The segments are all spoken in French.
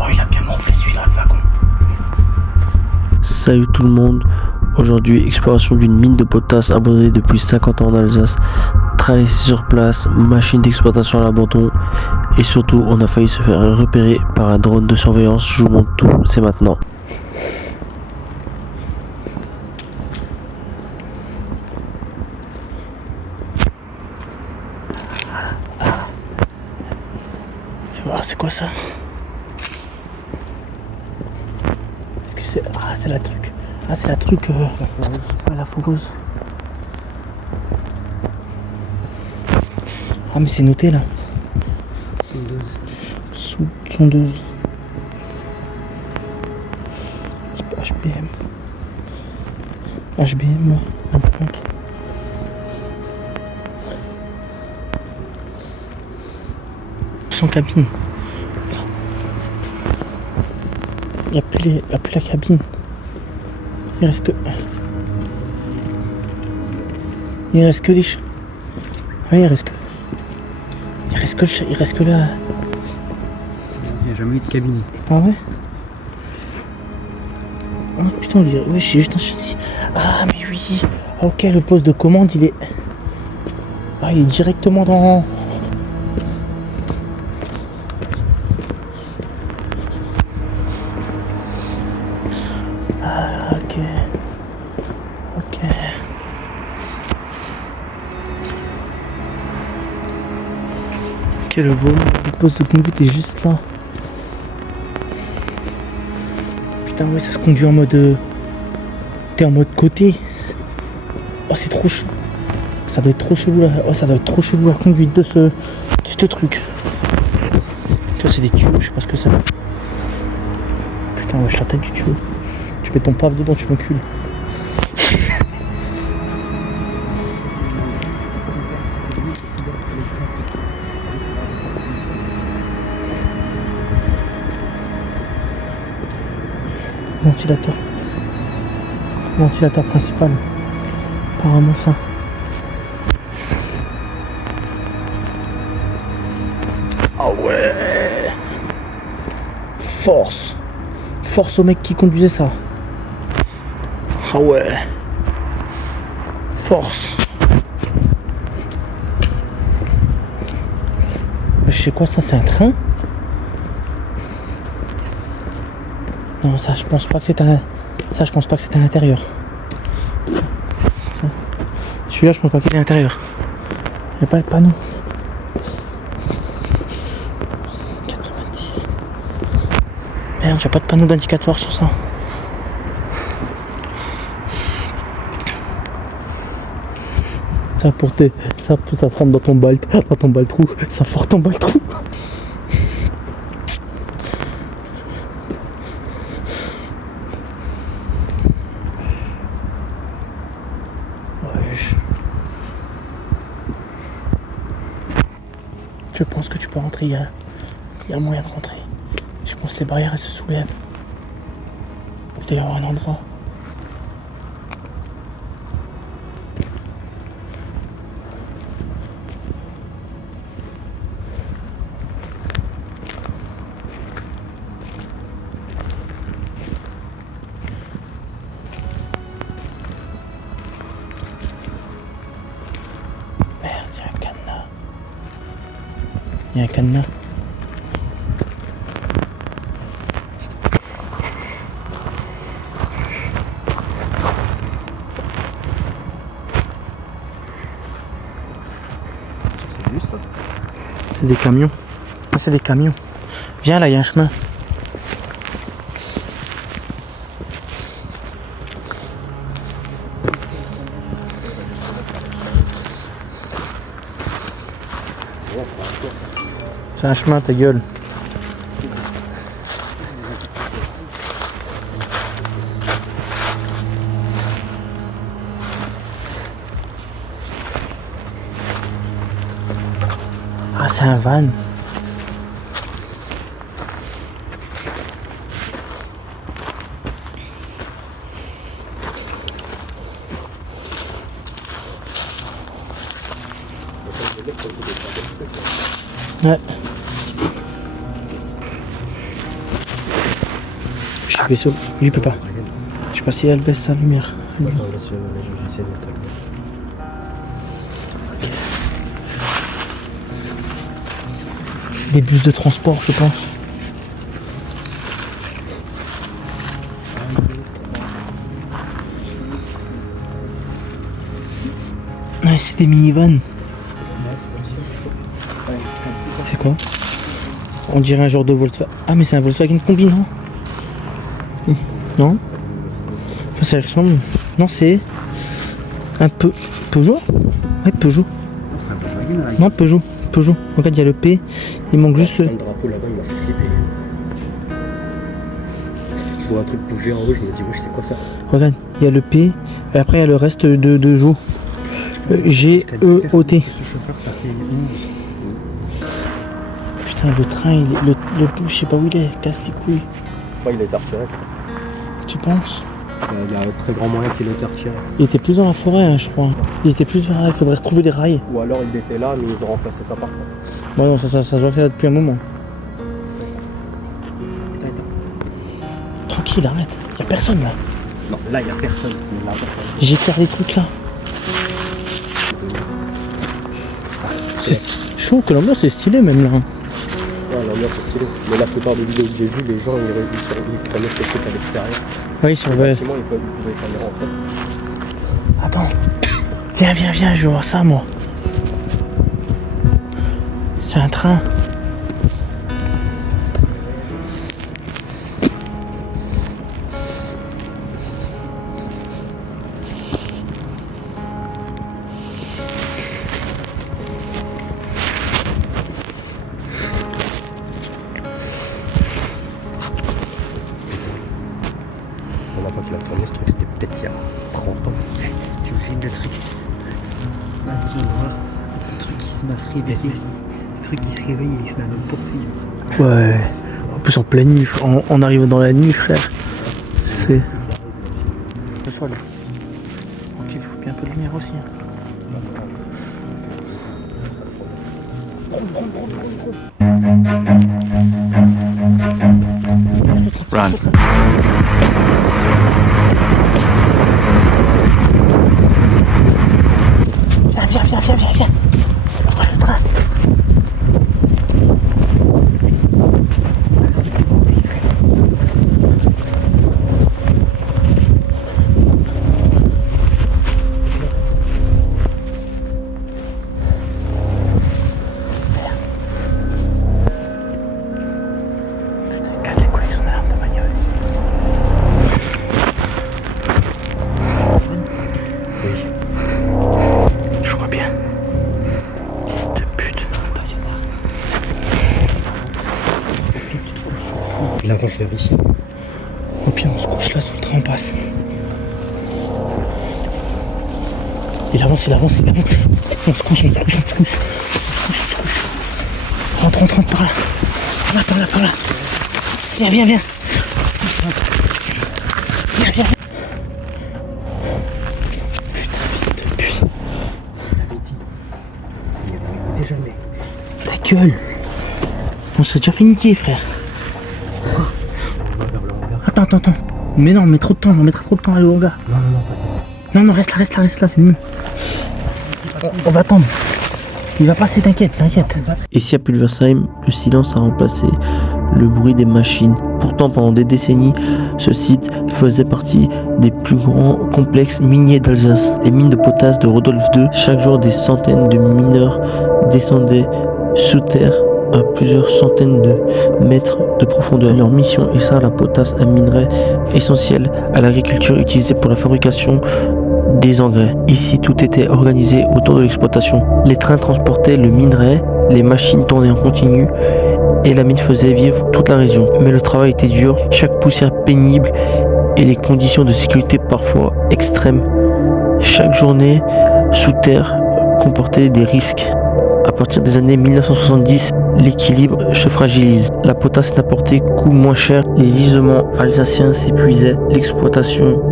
Oh, il a bien morflé celui-là, le wagon. Salut tout le monde. Aujourd'hui, exploration d'une mine de potasse abandonnée depuis 50 ans en Alsace. Travail sur place, machine d'exploitation à l'abandon. Et surtout, on a failli se faire repérer par un drone de surveillance. Je vous montre tout, c'est maintenant. Fais voir, c'est quoi ça? Est-ce que c'est... Ah, c'est la truc. Ah, c'est la truc... la foreuse. Ah, mais c'est noté, là. Sondeuse. Type HBM. HBM 25. Sans cabine. Il n'y a plus la cabine. Il reste que les il reste que là. Il n'y a jamais eu de cabine. Ah ouais? Ah putain, ouais, j'ai juste un châssis. Ah mais oui. Ah, ok, le poste de commande il est directement dans... Ah ok. Ok, le poste de conduite est juste là. Putain ouais, ça se conduit en mode... T'es en mode côté. Oh, c'est trop chaud. Ça doit être trop chelou là. Oh, ça doit être trop chelou la conduite de ce truc. Ça c'est des tuyaux, je sais pas ce que c'est. Putain wesh, la tête du tuyau. Tu mets ton paf dedans, tu m'encules. Ventilateur principal. Apparemment ça. Ah ouais. Force au mec qui conduisait ça. Ah ouais. Force. Je sais quoi ça, c'est un train? Non, ça je pense pas que c'est à l'intérieur. Celui-là je pense pas qu'il est à l'intérieur. Il n'y a pas le panneau. 90. Merde, j'ai pas de panneau d'indicateur sur ça. Ça rentre dans ton baltrou. Ça fort ton baltrou. Je pense que tu peux rentrer, il y a moyen de rentrer. Je pense que les barrières elles se soulèvent. Il doit y avoir un endroit. Merde, il y a un cadenas. Il y a un cadenas. C'est juste ça. C'est des camions. C'est des camions. Viens là, il y a un chemin. C'est un chemin, ta gueule. Ah, c'est un van. Ouais. Vaisseau, lui il peut pas. Je sais pas si elle baisse sa lumière. Des bus de transport, je pense. Ouais, c'est des minivans. C'est quoi? On dirait un genre de Volkswagen. Ah, mais c'est un Volkswagen combi, non? Non? Enfin, ça ressemble. Non, c'est un peu Peugeot? Ouais, Peugeot. C'est un peu Volkswagen, là. Non, Peugeot. Peugeot. Regarde, il y a le P. Il manque juste. Le drapeau là-bas, il m'a fait flipper. Je vois un truc bouger en haut, je me dis, wesh, c'est quoi ça? Regarde, il y a le P. Et après, il y a le reste de Jo. G-E-O-T. Ce chauffeur, ça fait 11. Putain, le train, le je sais pas où il est. Casse les couilles. Ouais, il a été retiré. Tu penses? Il y a un très grand moyen qu'il ait été retiré. Il était plus dans la forêt, hein, je crois. Il était plus vers là. Il faudrait retrouver des rails. Ou alors il était là, mais ils ont remplacé ça par contre. Ouais, non, ça se voit que c'est là depuis un moment. Tranquille, arrête. Y a personne là. Non, là, il n'y a personne. Là, J'ai fait des trucs là. Je trouve que l'ambiance est stylée même là. ouais, l'ambiance est stylée. Mais la plupart des vidéos que j'ai vues, les gens, ils prenaient ce truc à l'extérieur. Oui, sur Le le. bâtiment, ils pouvaient pas y rentrer. Attends. Viens, je veux voir ça moi. C'est un train. La dernière fois qu'il a tourné ce truc, c'était peut-être il y a 30 ans. T'imagines le truc? Là, tu viens de voir le truc qui se met à se réveiller. Le truc qui se réveille, il se met à nous poursuivre. Ouais. En plus en pleine nuit, on arrive dans la nuit, frère. C'est. Ce soir là. Ok, il faut bien un peu de lumière aussi. Hein. Run. Viens. Approche le train. Putain, casse les couilles, ils ont l'air de bagnole. Je crois bien. Fils de pute. Il avance vers ici. Au pire, on se couche là, sur le train, on passe. Il avance. On se couche. Rentre par là. Par là. Viens. Viens. Putain, fils de pute. On avait dit. Il avait écouté jamais. Ta gueule. On s'est déjà fait niquer, frère. On va vers le hangar. Attends. Mais non, on met trop de temps, on mettra trop de temps à aller au hangar. Non, Non, reste là, c'est mieux. On va attendre. Il va passer, t'inquiète. Ici à Pulversheim, le silence a remplacé le bruit des machines. Pourtant, pendant des décennies, ce site faisait partie des plus grands complexes miniers d'Alsace. Les mines de potasse de Rodolphe II, chaque jour des centaines de mineurs descendaient sous terre à plusieurs centaines de mètres de profondeur. Leur mission est ça, la potasse, un minerai essentiel à l'agriculture utilisé pour la fabrication des engrais. Ici, tout était organisé autour de l'exploitation. Les trains transportaient le minerai, les machines tournaient en continu et la mine faisait vivre toute la région. Mais le travail était dur, chaque poussière pénible et les conditions de sécurité parfois extrêmes. Chaque journée sous terre comportait des risques. À partir des années 1970, l'équilibre se fragilise. La potasse n'apportait coût moins cher, les gisements alsaciens s'épuisaient, l'exploitation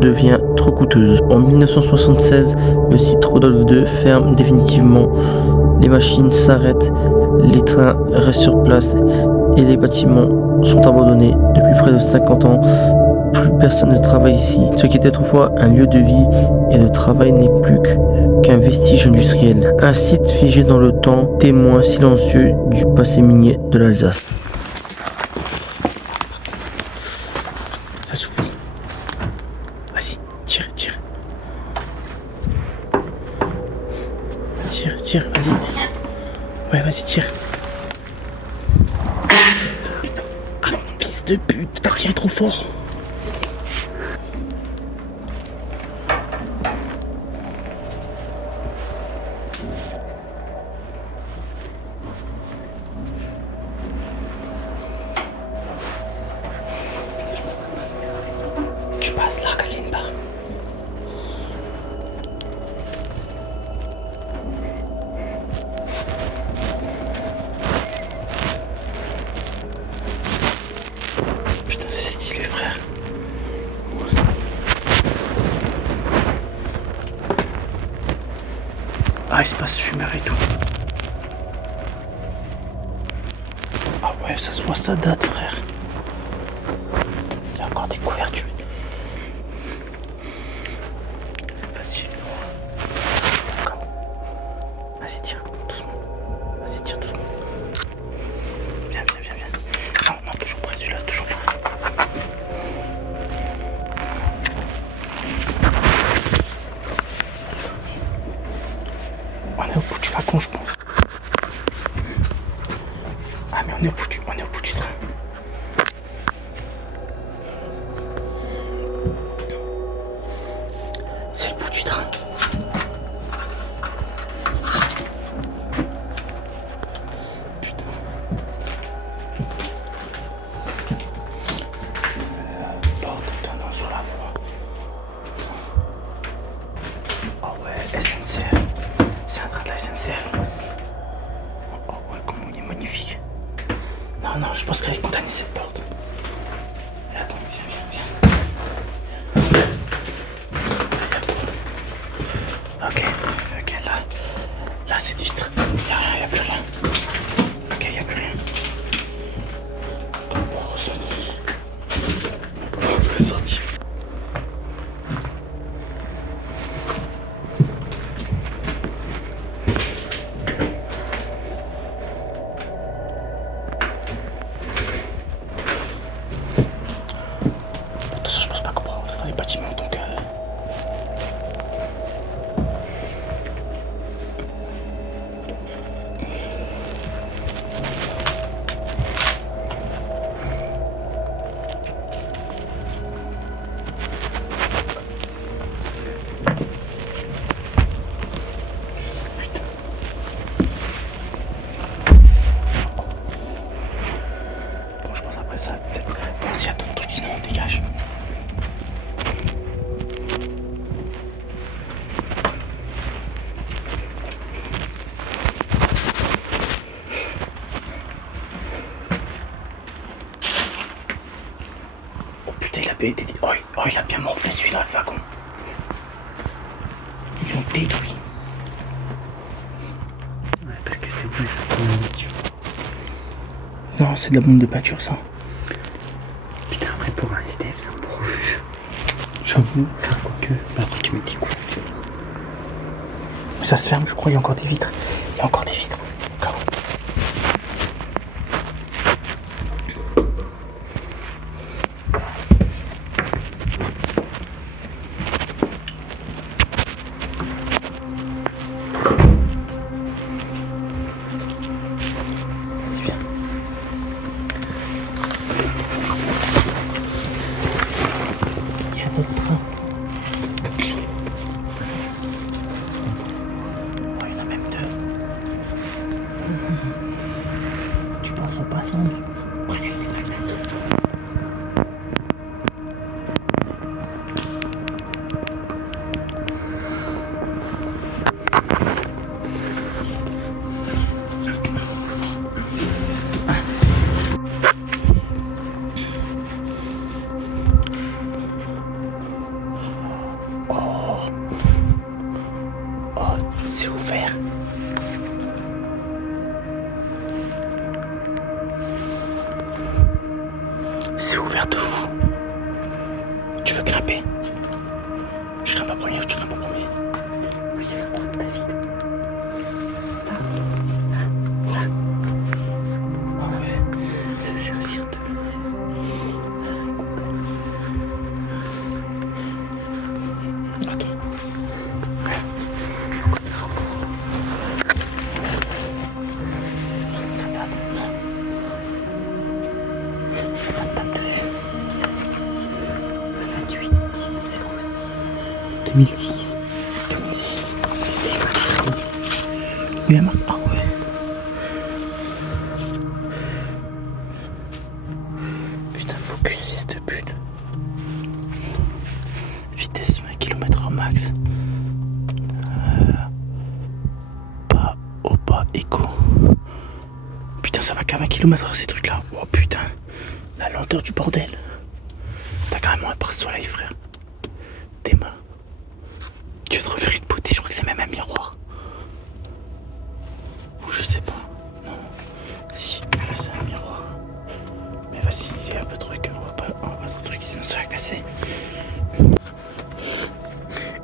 devient trop coûteuse. En 1976, le site Rodolphe II ferme définitivement. Les machines s'arrêtent, les trains restent sur place et les bâtiments sont abandonnés depuis près de 50 ans. Plus personne ne travaille ici. Ce qui était autrefois un lieu de vie et de travail n'est plus qu'un vestige industriel. Un site figé dans le temps, témoin silencieux du passé minier de l'Alsace. Ça s'ouvre. Vas-y, tire. Tire, vas-y. Ouais, vas-y, tire. Ah, fils de pute, t'as tiré trop fort. Tu passes là quand il y a une barre. Putain, c'est stylé, frère. Ah, espace fumeur et tout. Ah ouais, ça se voit, ça date, frère. Il y a encore des couvertures. Vas-y. Comme. Vas-y, tire, doucement. Vas-y, tire doucement. Viens. Non, toujours près, celui-là, toujours là. On est au bout du wagon, je pense. Ah, mais on est au bout du train. C'est le bout du train. Putain. Porte tenant sur la voie. Oh ouais, SNCF. C'est un train de la SNCF. Oh ouais, comment il est magnifique. Non, je pense qu'elle est condamnée cette porte. Et attends, viens. Ok, là c'est vitre. Y'a plus rien. Ok, y'a plus rien. On peut sortir. Je pense pas qu'on pourra rentrer dans les bâtiments, donc putain. Bon, je pense après ça, peut-être. Bon, s'il y a d'autres trucs, sinon on dégage. Oh putain, il a bien morflé celui-là, le wagon. Ils l'ont détruit. Ouais, parce que c'est bleu, comme une voiture. Non, c'est de la bombe de peinture, ça. Putain, après pour un SDF, c'est un beau refuge. J'avoue. Enfin, quoique, bah, après tu mets tes coups. Ça se ferme, je crois, il y a encore des vitres. Carreau. Vas-y, viens. Il y a d'autres trains. Oh, il y en a même deux. C'est ouvert de fou. Tu veux grimper? Je grimpe en premier ou tu grimpes en premier? Oui, je veux prendre David. Ah ouais. Se servir de Attends. Ça date. Il n'y a pas de date dessus. 28 10 06 2006. 2006. Oui, la marque. Ah ouais. Putain, focus, fils de pute. Vitesse 20 km max. Pas au pas écho. Putain, ça va qu'à 20 km/h ces trucs là. Oh putain. La lenteur du bordel. T'as carrément un pare-soleil, frère. Tes mains. Tu veux te refaire une beauté, je crois que c'est même un miroir. Ou je sais pas. Non. Si, là c'est un miroir. Mais vas-y, il y a un peu de truc. On va pas de truc, sinon ça va casser.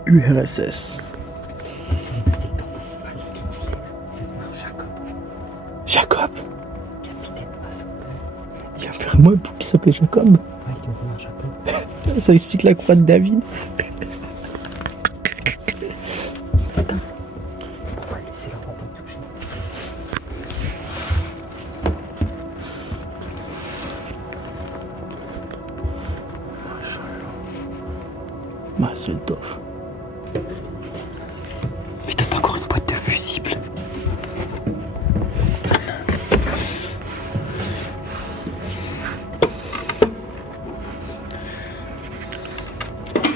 URSS. C'est le deuxième principal du capitaine Jacob. Jacob. Capitaine Mason. Il y a un père moi qui s'appelait Jacob. Ouais, il y aura un Jacob. Ça explique la croix de David. On va laisser leur pas toucher. Bah, c'est le tof. Putain, t'as encore une boîte de fusibles.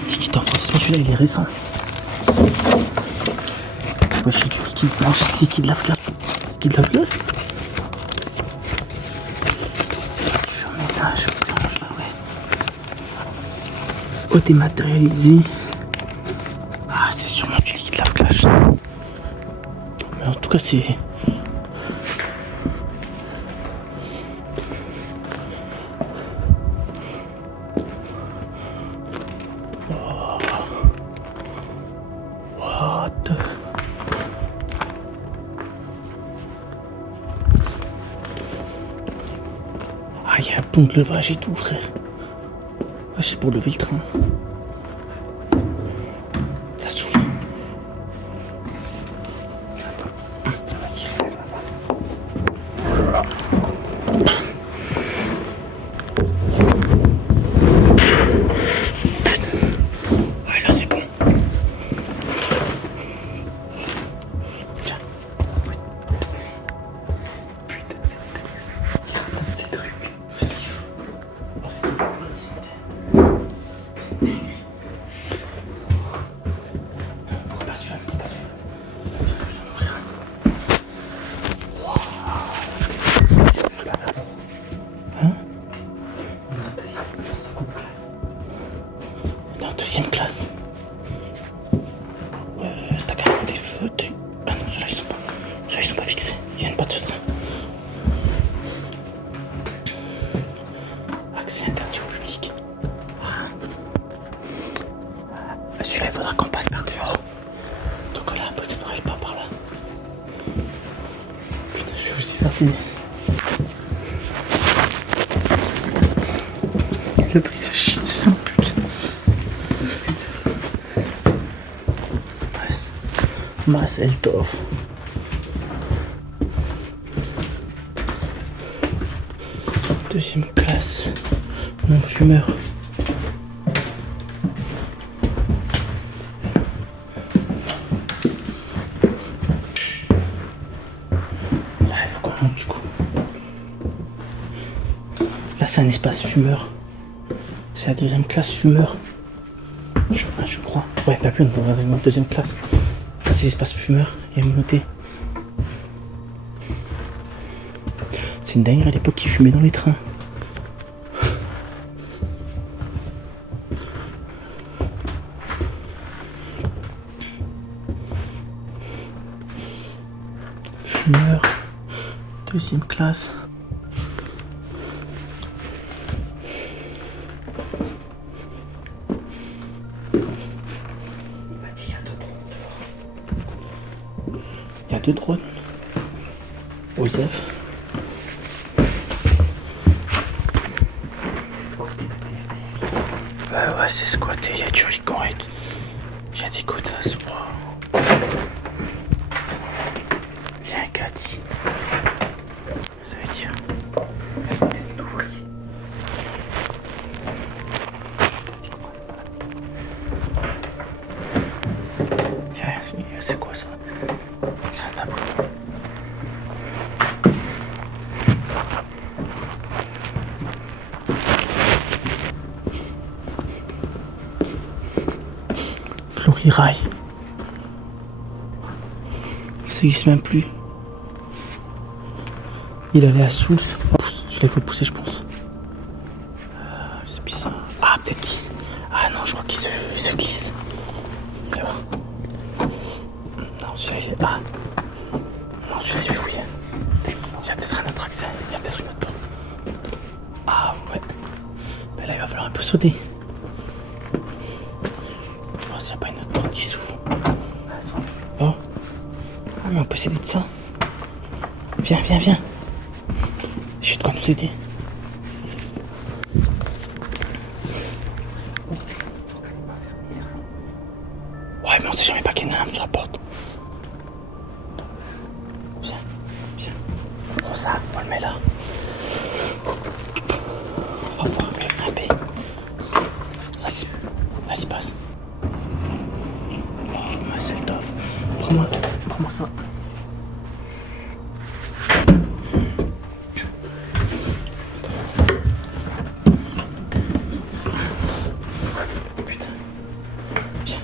Liquide en France, celui-là il est récent. Moi je sais du liquide blanc, c'est du liquide lave-glace. Liquide lave-glace. Je mélange blanche, ah ouais. Oh, dématérialisé. Ah, c'est sûrement du liquide lave-glace. Mais en tout cas, c'est. What the... Ah, il y a un pont de levage et tout, frère. Ah, c'est pour lever le train. Ça s'ouvre. Attends. On va tirer là-bas. Ouais, là c'est bon. Tiens. Putain, c'est truc. Oh, c'est trop cool, c'est dingue. Pour pas suivre, pas suivre. Je dois l'ouvrir. Hein? On a un deuxième en seconde classe. En deuxième classe. T'as carrément des feux. Ah non, ceux-là ils sont pas fixés. Ils viennent pas de ce train. Accès interdit au public. Ah. Celui-là il faudra qu'on passe par dehors. Donc là, peut-être on n'aille pas par là. Putain, je vais aussi faire finir. La trice se chie dessus, putain. Mas Eltov. Deuxième classe. Non-fumeur. Là, il faut qu'on monte du coup. Là, c'est un espace fumeur. C'est la deuxième classe fumeur. Je crois. Ouais, pas plus, on est dans une deuxième classe. Là, c'est l'espace fumeur. Il y a une notée. C'est une dinguerie à l'époque qui fumait dans les trains. Fumeur. Deuxième classe. de drone. Osef. Ouais, c'est squatté, il y a du rigon et tout. Il y a des godasses. Wow. Il y a un caddie. Ça veut dire d'ouvrir. C'est quoi ça? C'est un tableau. Florirail. Ça existe même plus. Il allait à Souls. Je l'ai fait pousser, je pense. C'est bizarre. Ah, peut-être qu'il... Ah non, je crois qu'il se glisse. Là-bas. Non, celui-là, il est... Ah. Non, celui-là, il est verrouillé. Il y a peut-être un autre accès. Il y a peut-être une autre porte. Ah, ouais. Mais là, il va falloir un peu sauter. Voir s'il n'y a pas une autre porte qui s'ouvre. Oh. Ah, mais on peut s'aider de ça. Viens, viens, viens. J'ai de quoi nous aider. Ouais, mais on sait jamais pas qu'il y en a un sur la porte. Viens, viens. Prends ça, on le met là. On va pouvoir mieux grimper. Vas-y, passe. Oh, c'est le top. Prends-moi ça. Putain. Viens.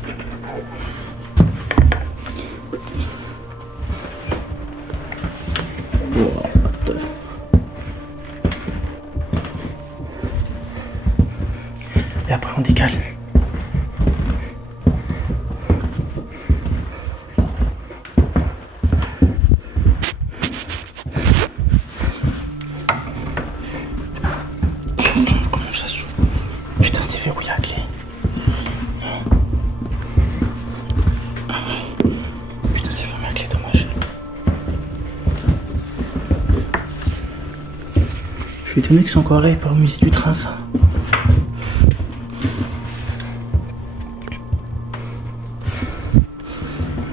Et après on décale. Comment ça s'ouvre? Putain, c'est verrouillé à clé. Putain, c'est fermé à clé, dommage. Je suis étonné que c'est encore là et pas au musée du train, ça.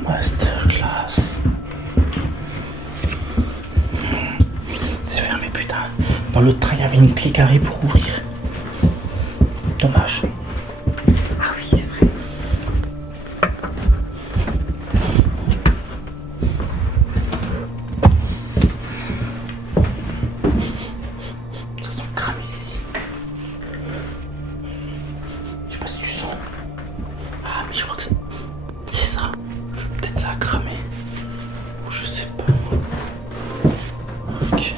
Masterclass. C'est fermé, putain. Dans l'autre train, il y avait une clé carrée pour ouvrir. Dommage. Ah oui, c'est vrai. Ça sent cramé ici. Je sais pas si tu sens. Ah, mais je crois que c'est ça. Peut-être ça a cramé. Ou je sais pas. Ok.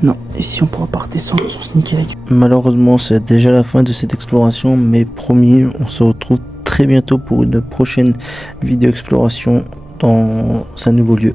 Non, ici on pourra pas redescendre sans se niquer la gueule. Malheureusement, c'est déjà la fin de cette exploration, mais promis, on se retrouve très bientôt pour une prochaine vidéo exploration dans un nouveau lieu.